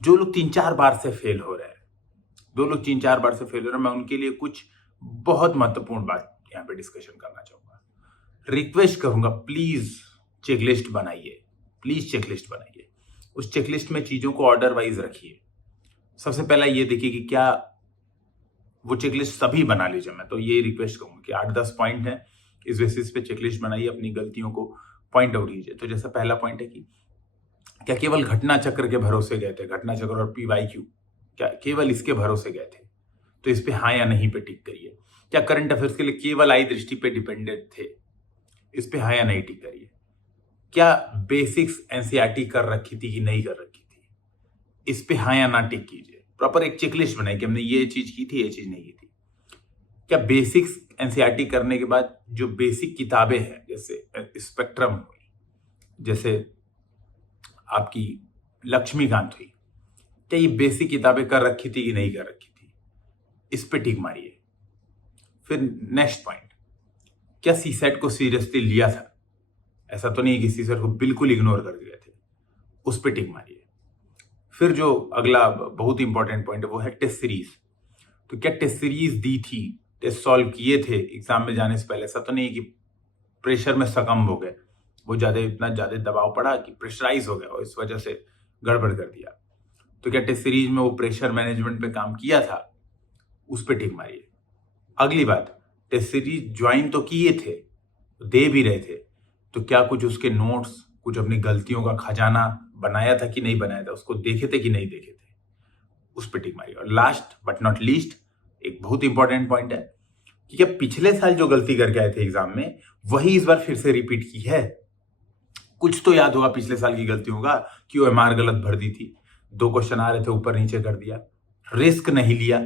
जो लोग 3-4 बार से फेल हो रहे हैं, मैं उनके लिए कुछ बहुत महत्वपूर्ण बात यहाँ पे डिस्कशन करना चाहूंगा। रिक्वेस्ट करूंगा, प्लीज चेकलिस्ट बनाइए, उस चेकलिस्ट में चीजों को ऑर्डर वाइज रखिए। सबसे पहला ये देखिए कि क्या वो चेकलिस्ट सभी बना लीजिए। मैं तो ये रिक्वेस्ट करूंगा कि 8-10 पॉइंट है, इस बेसिस पे चेकलिस्ट बनाइए, अपनी गलतियों को पॉइंट आउट कीजिए। तो जैसा पहला पॉइंट है कि क्या केवल घटना चक्र के भरोसे गए थे, घटना चक्र और PYQ, क्या केवल इसके भरोसे गए थे? तो इस पे हाँ या नहीं पे टिक करिए। क्या करंट अफेयर्स के लिए केवल आई दृष्टि पे डिपेंडेंट थे? इस पे हाँ या नहीं टिक करिए। क्या बेसिक्स एनसीईआरटी कर रखी थी कि नहीं कर रखी थी? इस पे हाँ या ना टिक कीजिए। प्रॉपर एक चेकलिस्ट बनाई कि हमने ये चीज की थी, ये चीज नहीं की थी। क्या बेसिक्स एनसीईआरटी करने के बाद जो बेसिक किताबें हैं, जैसे स्पेक्ट्रम हुई, जैसे आपकी लक्ष्मीकांत हुई, क्या ये बेसिक किताबें कर रखी थी कि नहीं कर रखी थी? इस पे टिक मारिए। फिर नेक्स्ट पॉइंट, क्या सीसेट को सीरियसली लिया था? ऐसा तो नहीं है कि सीसेट को बिल्कुल इग्नोर कर दिए थे, उस पे टिक मारिए। फिर जो अगला बहुत इंपॉर्टेंट पॉइंट है वो है टेस्ट सीरीज। तो क्या टेस्ट सीरीज दी थी, टेस्ट सॉल्व किए थे एग्जाम में जाने से पहले? ऐसा तो नहीं है कि प्रेशर में सकम हो गए, वो इतना ज्यादा दबाव पड़ा कि प्रेशराइज हो गया और इस वजह से गड़बड़ कर दिया। तो क्या टेस्ट सीरीज में वो प्रेशर मैनेजमेंट पे काम किया था? उस पे टिक मारिए। अगली बात, टेस्ट सीरीज ज्वाइन तो किए थे, दे भी रहे थे, तो क्या कुछ उसके नोट्स, कुछ अपनी गलतियों का खजाना बनाया था कि नहीं बनाया था, उसको देखे थे कि नहीं देखे थे? उस पे टिक मारिए। और लास्ट बट नॉट लीस्ट, एक बहुत इंपॉर्टेंट पॉइंट है कि क्या पिछले साल जो गलती करके आए थे एग्जाम में, वही इस बार फिर से रिपीट की है? कुछ तो याद होगा पिछले साल की गलतियों का कि OMR गलत भर दी थी, 2 क्वेश्चन आ रहे थे ऊपर नीचे कर दिया, रिस्क नहीं लिया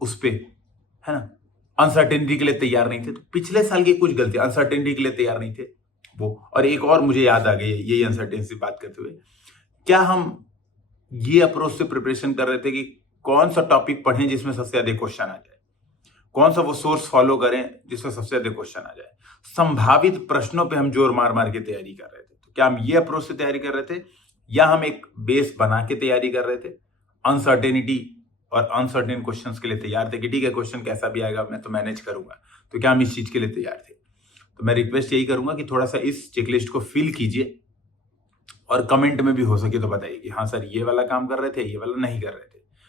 उस पे, है ना, अनसर्टेनिटी के लिए तैयार नहीं थे। तो पिछले साल की कुछ गलती अनसर्टेनिटी के लिए तैयार नहीं थे वो। और एक और मुझे याद आ गई यही अनसर्टेनिटी से बात करते हुए, क्या हम ये अप्रोच से प्रिपरेशन कर रहे थे कि कौन सा टॉपिक पढ़ें जिसमें सबसे ज्यादा क्वेश्चन आ जाए, कौन सा वो सोर्स फॉलो करें जिसमें सबसे ज्यादा क्वेश्चन आ जाए? संभावित प्रश्नों पे हम जोर मार मार के तैयारी कर रहे थे। तो क्या हम ये अप्रोच से तैयारी कर रहे थे, या हम एक बेस बना के तैयारी कर रहे थे, अनसर्टेनिटी और अनसर्टेन क्वेश्चंस के लिए तैयार थे कि ठीक है क्वेश्चन कैसा भी आएगा मैं तो मैनेज करूंगा? तो क्या हम इस चीज के लिए तैयार थे? तो मैं रिक्वेस्ट यही करूंगा कि थोड़ा सा इस चेकलिस्ट को फिल कीजिए और कमेंट में भी हो सके तो बताइए कि हाँ सर ये वाला काम कर रहे थे, ये वाला नहीं कर रहे थे।